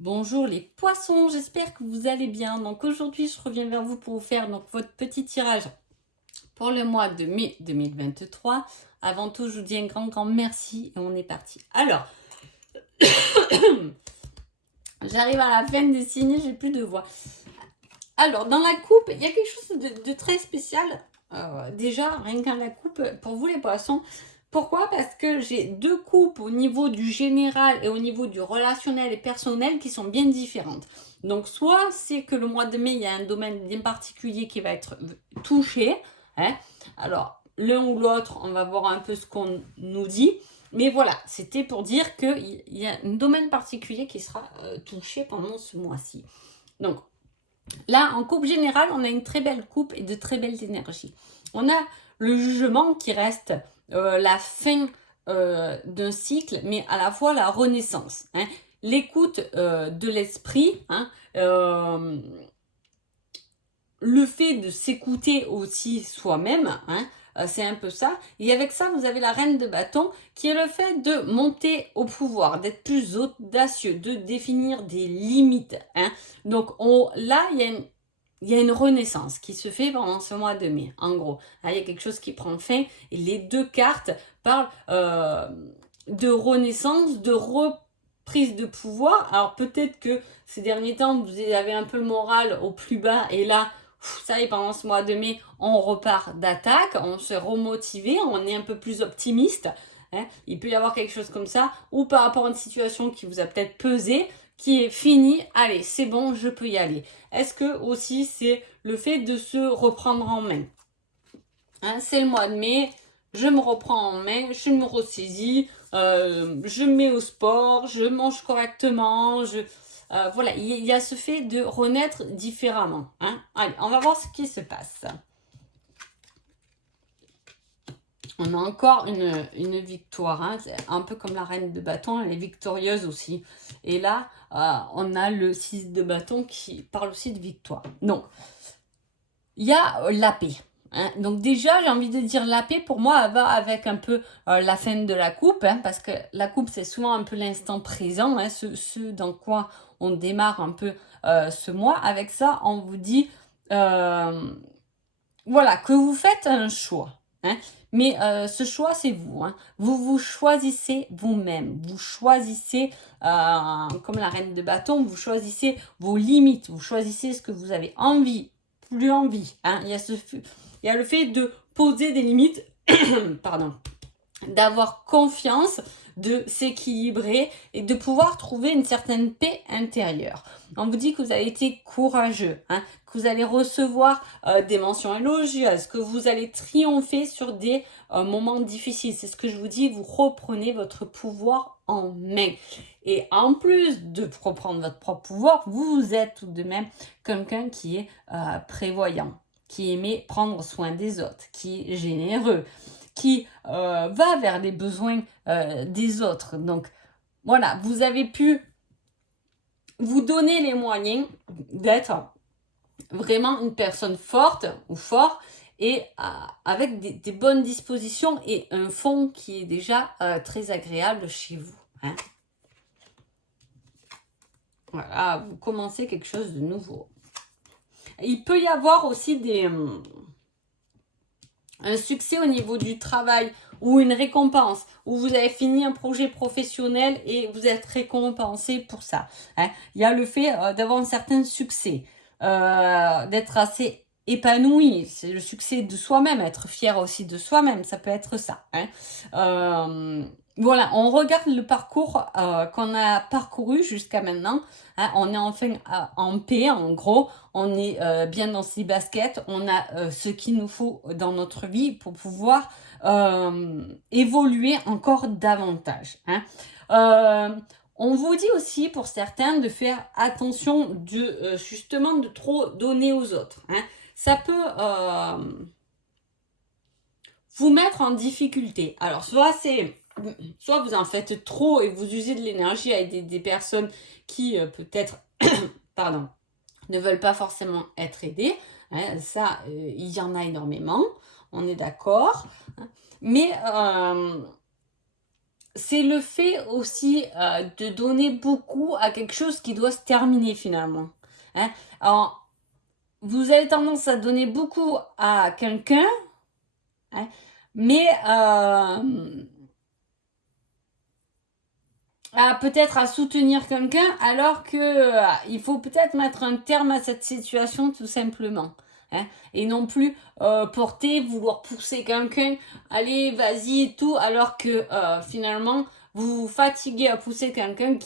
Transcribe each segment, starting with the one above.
Bonjour les poissons, j'espère que vous allez bien. Donc aujourd'hui, je reviens vers vous pour vous faire votre petit tirage pour le mois de mai 2023. Avant tout, je vous dis un grand merci et on est parti. Alors, j'arrive à la fin des signes, j'ai plus de voix. Alors, dans la coupe, il y a quelque chose de très spécial. Déjà, rien qu'à la coupe, pour vous les poissons. Pourquoi? Parce que j'ai deux coupes au niveau du général et au niveau du relationnel et personnel qui sont bien différentes. Donc, soit c'est que le mois de mai, il y a un domaine bien particulier qui va être touché. Hein. Alors, l'un ou l'autre, on va voir un peu ce qu'on nous dit. Mais voilà, c'était pour dire qu'il y a un domaine particulier qui sera touché pendant ce mois-ci. Donc, là, en coupe générale, on a une très belle coupe et de très belles énergies. On a le jugement qui reste la fin d'un cycle, mais à la fois la renaissance. Hein. L'écoute de l'esprit, hein, le fait de s'écouter aussi soi-même, hein, c'est un peu ça. Et avec ça, vous avez la reine de bâton qui est le fait de monter au pouvoir, d'être plus audacieux, de définir des limites. Hein. Donc là, il y a une renaissance qui se fait pendant ce mois de mai, en gros. Là, il y a quelque chose qui prend fin et les deux cartes parlent de renaissance, de reprise de pouvoir. Alors peut-être que ces derniers temps, vous avez un peu le moral au plus bas et là, ça y est, pendant ce mois de mai, on repart d'attaque, on se remotivé, on est un peu plus optimiste. Hein. Il peut y avoir quelque chose comme ça, ou par rapport à une situation qui vous a peut-être pesé, qui est finie, allez, c'est bon, je peux y aller. Est-ce que aussi c'est le fait de se reprendre en main? Hein, c'est le mois de mai, je me reprends en main, je me ressaisis, je me mets au sport, je mange correctement, voilà, il y a ce fait de renaître différemment. Hein. Allez, on va voir ce qui se passe. On a encore une victoire, hein. C'est un peu comme la reine de bâton, elle est victorieuse aussi. Et là, on a le 6 de bâton qui parle aussi de victoire. Donc, il y a la paix. Hein. Donc déjà, j'ai envie de dire la paix, pour moi, elle va avec un peu la fin de la coupe, hein, parce que la coupe, c'est souvent un peu l'instant présent, hein, ce dans quoi on démarre un peu ce mois. Avec ça, on vous dit, voilà, que vous faites un choix. Hein, mais ce choix, c'est vous. Hein. Vous choisissez vous-même. Vous choisissez, comme la reine de bâton, vous choisissez vos limites. Vous choisissez ce que vous avez envie, plus envie. Hein. Il y a le fait de poser des limites, pardon, d'avoir confiance, de s'équilibrer et de pouvoir trouver une certaine paix intérieure. On vous dit que vous avez été courageux, hein, que vous allez recevoir des mentions élogieuses, que vous allez triompher sur des moments difficiles. C'est ce que je vous dis, vous reprenez votre pouvoir en main. Et en plus de reprendre votre propre pouvoir, vous êtes tout de même quelqu'un qui est prévoyant, qui aimait prendre soin des autres, qui est généreux, qui va vers les besoins des autres. Donc voilà, vous avez pu vous donner les moyens d'être vraiment une personne forte ou fort et avec des bonnes dispositions et un fond qui est déjà très agréable chez vous. Hein. Voilà, vous commencez quelque chose de nouveau. Il peut y avoir aussi un succès au niveau du travail ou une récompense, où vous avez fini un projet professionnel et vous êtes récompensé pour ça. Hein. Il y a le fait d'avoir un certain succès, d'être assez épanoui, c'est le succès de soi-même, être fier aussi de soi-même, ça peut être ça. Hein. Voilà, on regarde le parcours qu'on a parcouru jusqu'à maintenant. Hein, on est enfin en paix, en gros. On est bien dans ses baskets. On a ce qu'il nous faut dans notre vie pour pouvoir évoluer encore davantage. Hein. On vous dit aussi pour certains de faire attention justement de trop donner aux autres. Hein. Ça peut vous mettre en difficulté. Alors soit vous en faites trop et vous usez de l'énergie avec des personnes qui peut-être pardon, ne veulent pas forcément être aidées. Hein, ça, il y en a énormément, on est d'accord. Hein, mais c'est le fait aussi de donner beaucoup à quelque chose qui doit se terminer finalement. Hein. Alors, vous avez tendance à donner beaucoup à quelqu'un, hein, mais peut-être à soutenir quelqu'un alors que il faut peut-être mettre un terme à cette situation tout simplement. Hein, et non plus porter, vouloir pousser quelqu'un, allez, vas-y et tout, alors que finalement vous vous fatiguez à pousser quelqu'un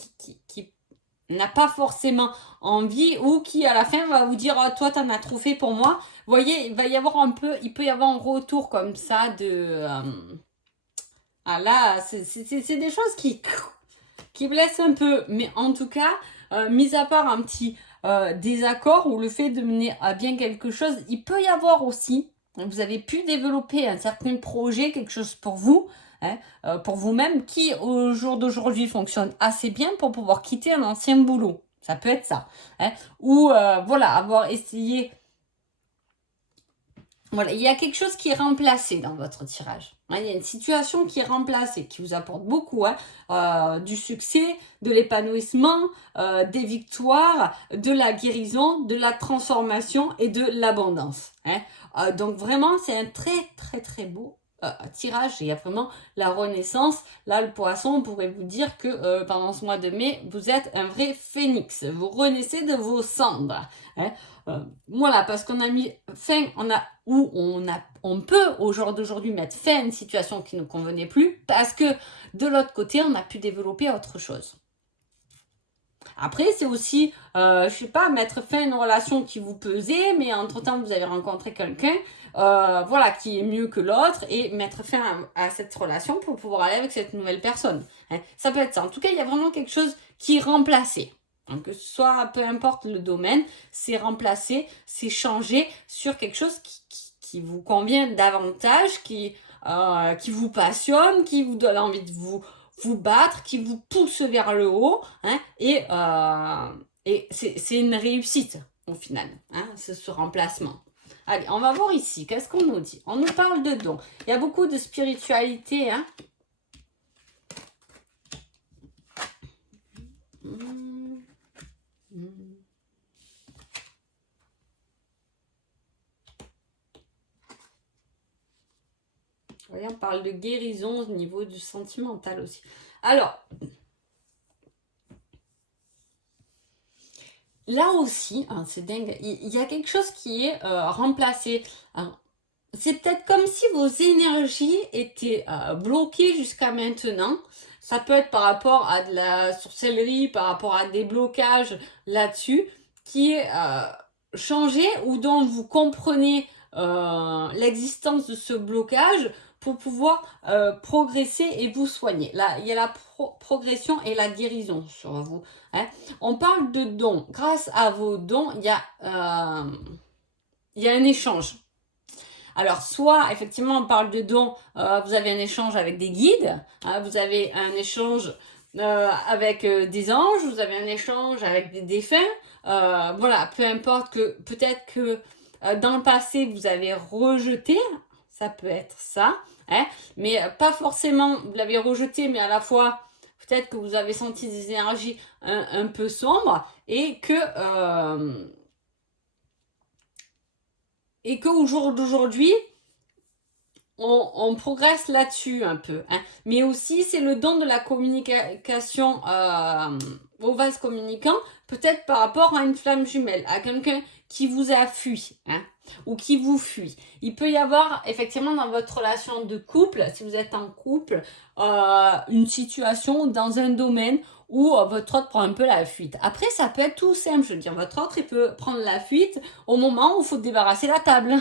qui n'a pas forcément envie ou qui à la fin va vous dire toi t'en as trop fait pour moi. Vous voyez, il peut y avoir un retour comme ça de là, c'est des choses qui blesse un peu. Mais en tout cas, mis à part un petit désaccord ou le fait de mener à bien quelque chose, il peut y avoir aussi, vous avez pu développer un certain projet, quelque chose pour vous, hein, pour vous-même, qui au jour d'aujourd'hui fonctionne assez bien pour pouvoir quitter un ancien boulot. Ça peut être ça. Hein, ou voilà, avoir essayé. Voilà, il y a quelque chose qui est remplacé dans votre tirage. Hein, il y a une situation qui est remplacée, qui vous apporte beaucoup, hein, du succès, de l'épanouissement, des victoires, de la guérison, de la transformation et de l'abondance. Hein. Donc vraiment, c'est un très très très beau tirage. Il y a vraiment la renaissance. Là, le poisson, on pourrait vous dire que pendant ce mois de mai, vous êtes un vrai phénix. Vous renaissez de vos cendres. Hein. Voilà, parce qu'on a mis fin, on peut au jour d'aujourd'hui mettre fin à une situation qui ne nous convenait plus, parce que de l'autre côté, on a pu développer autre chose. Après, c'est aussi, je sais pas, mettre fin à une relation qui vous pesait, mais entre-temps, vous avez rencontré quelqu'un, voilà, qui est mieux que l'autre, et mettre fin à cette relation pour pouvoir aller avec cette nouvelle personne. Hein. Ça peut être ça. En tout cas, il y a vraiment quelque chose qui est remplacé. Donc, que ce soit, peu importe le domaine, c'est remplacé, c'est changé sur quelque chose qui vous convient davantage, qui vous passionne, qui vous donne envie de vous battre, qui vous pousse vers le haut, hein, et c'est une réussite au final, hein, ce remplacement. Allez, on va voir ici, qu'est-ce qu'on nous dit? On nous parle de dons. Il y a beaucoup de spiritualité, hein. Voyez, on parle de guérison au niveau du sentimental aussi. Alors, là aussi, hein, c'est dingue, il y a quelque chose qui est remplacé. C'est peut-être comme si vos énergies étaient bloquées jusqu'à maintenant. Ça peut être par rapport à de la sorcellerie, par rapport à des blocages là-dessus, qui est changé ou dont vous comprenez l'existence de ce blocage pour pouvoir progresser et vous soigner. Là, il y a la progression et la guérison sur vous. Hein. On parle de dons. Grâce à vos dons, il y a un échange. Alors, soit, effectivement, on parle de dons, vous avez un échange avec des guides, hein, vous avez un échange avec des anges, vous avez un échange avec des défunts, voilà, peu importe que, peut-être que dans le passé, vous avez rejeté, ça peut être ça, hein, mais pas forcément, vous l'avez rejeté, mais à la fois, peut-être que vous avez senti des énergies un peu sombres et qu'au jour d'aujourd'hui, on progresse là-dessus un peu. Hein. Mais aussi, c'est le don de la communication au vase communicant, peut-être par rapport à une flamme jumelle, à quelqu'un qui vous a fui, hein, ou qui vous fuit. Il peut y avoir, effectivement, dans votre relation de couple, si vous êtes en couple, une situation dans un domaine où votre autre prend un peu la fuite. Après, ça peut être tout simple, je veux dire, votre autre, il peut prendre la fuite au moment où il faut débarrasser la table.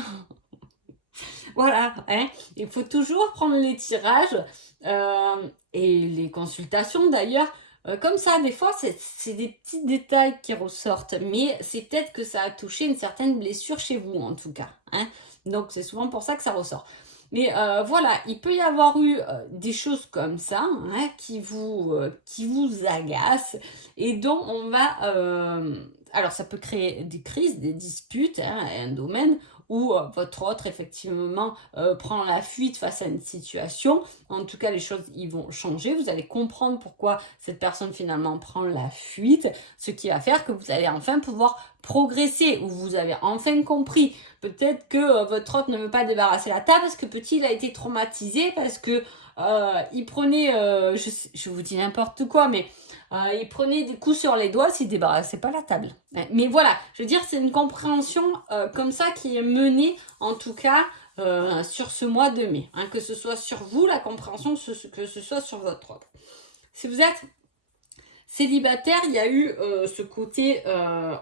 Voilà, hein. Il faut toujours prendre les tirages et les consultations d'ailleurs. Comme ça, des fois, c'est des petits détails qui ressortent, mais c'est peut-être que ça a touché une certaine blessure chez vous, en tout cas. Hein. Donc, c'est souvent pour ça que ça ressort. Mais voilà, il peut y avoir eu des choses comme ça hein, qui vous agacent et dont on va... alors, ça peut créer des crises, des disputes, hein, un domaine ou votre autre effectivement prend la fuite face à une situation. En tout cas, les choses ils vont changer. Vous allez comprendre pourquoi cette personne finalement prend la fuite, ce qui va faire que vous allez enfin pouvoir progresser, ou vous avez enfin compris. Peut-être que votre autre ne veut pas débarrasser la table parce que petit il a été traumatisé, parce que il prenait, je vous dis n'importe quoi, mais il prenait des coups sur les doigts s'il débarrassait pas la table. Mais voilà, je veux dire, c'est une compréhension comme ça qui est menée, en tout cas, sur ce mois de mai. Hein, que ce soit sur vous, la compréhension, que ce soit sur votre autre. Si vous êtes célibataire, il y a eu ce côté,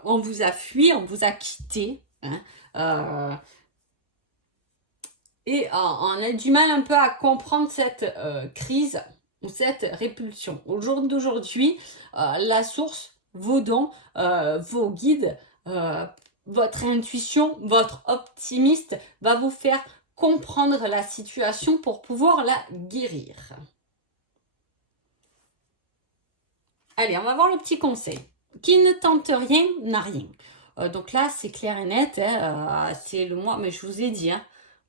on vous a fui, on vous a quitté. Hein, et on a du mal un peu à comprendre cette crise ou cette répulsion. Au jour d'aujourd'hui, la source, vos dons, vos guides, votre intuition, votre optimiste va vous faire comprendre la situation pour pouvoir la guérir. Allez, on va voir le petit conseil. Qui ne tente rien n'a rien. Donc là, c'est clair et net. Hein, c'est le mois, mais je vous ai dit, hein,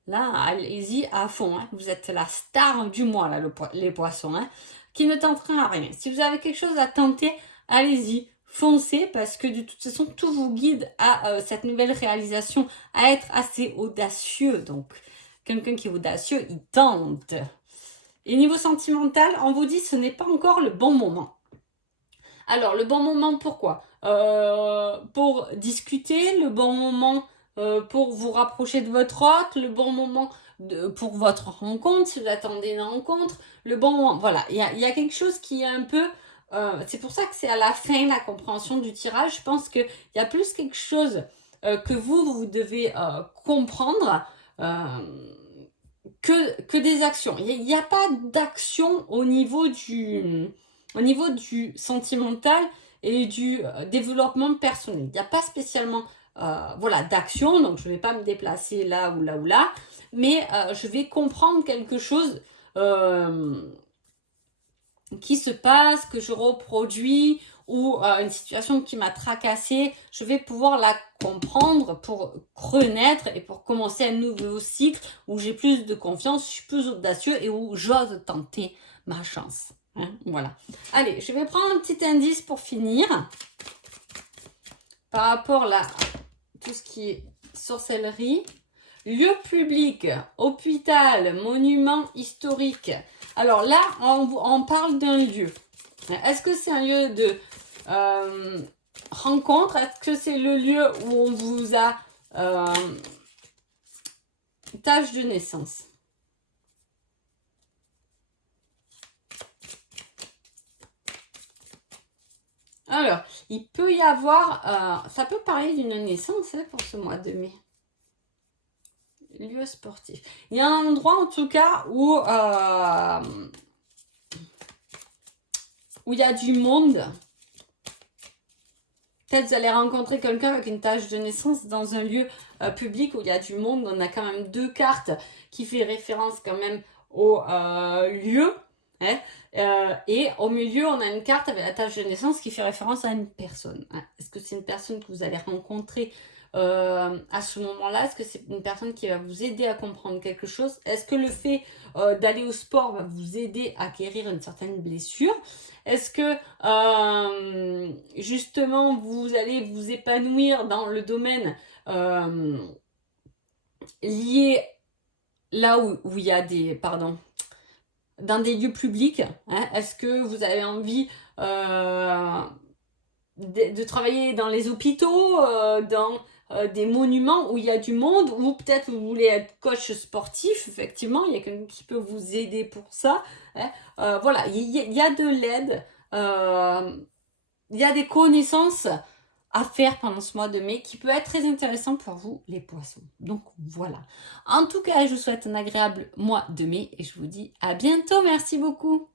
là, allez-y à fond. Hein. Vous êtes la star du mois, là, les poissons. Hein. Qui ne tente rien. Si vous avez quelque chose à tenter, allez-y, foncez, parce que de toute façon, tout vous guide à cette nouvelle réalisation, à être assez audacieux. Donc, quelqu'un qui est audacieux, il tente. Et niveau sentimental, on vous dit ce n'est pas encore le bon moment. Alors, le bon moment, pourquoi pour discuter, le bon moment pour vous rapprocher de votre hôte, le bon moment pour votre rencontre, si vous attendez une rencontre, le bon moment. Voilà, il y a quelque chose qui est un peu... c'est pour ça que c'est à la fin, la compréhension du tirage. Je pense qu'il y a plus quelque chose que vous devez comprendre que des actions. Il n'y a pas d'action au niveau du sentimental et du développement personnel. Il n'y a pas spécialement voilà, d'action, donc je ne vais pas me déplacer là ou là ou là, mais je vais comprendre quelque chose qui se passe, que je reproduis, ou une situation qui m'a tracassée, je vais pouvoir la comprendre pour renaître et pour commencer un nouveau cycle où j'ai plus de confiance, je suis plus audacieux et où j'ose tenter ma chance. Hein, voilà. Allez, je vais prendre un petit indice pour finir par rapport à tout ce qui est sorcellerie. Lieu public, hôpital, monument historique. Alors là, on parle d'un lieu. Est-ce que c'est un lieu de rencontre? Est-ce que c'est le lieu où on vous a tâche de naissance? Alors, il peut y avoir, ça peut parler d'une naissance hein, pour ce mois de mai. Lieu sportif. Il y a un endroit en tout cas où il y a du monde. Peut-être vous allez rencontrer quelqu'un avec une tâche de naissance dans un lieu public où il y a du monde. On a quand même 2 cartes qui fait référence quand même au lieu. Hein, et au milieu, on a une carte avec la tâche de naissance qui fait référence à une personne. Hein. Est-ce que c'est une personne que vous allez rencontrer à ce moment-là? Est-ce que c'est une personne qui va vous aider à comprendre quelque chose? Est-ce que le fait d'aller au sport va vous aider à guérir une certaine blessure? Est-ce que justement vous allez vous épanouir dans le domaine lié là où il y a des... Pardon. Dans des lieux publics, hein? Est-ce que vous avez envie de travailler dans les hôpitaux, dans des monuments où il y a du monde, ou peut-être vous voulez être coach sportif, effectivement, il y a quelqu'un qui peut vous aider pour ça. Hein? Voilà, il y a de l'aide, il y a des connaissances à faire pendant ce mois de mai qui peut être très intéressant pour vous les poissons. Donc voilà. En tout cas, je vous souhaite un agréable mois de mai et je vous dis à bientôt. Merci beaucoup.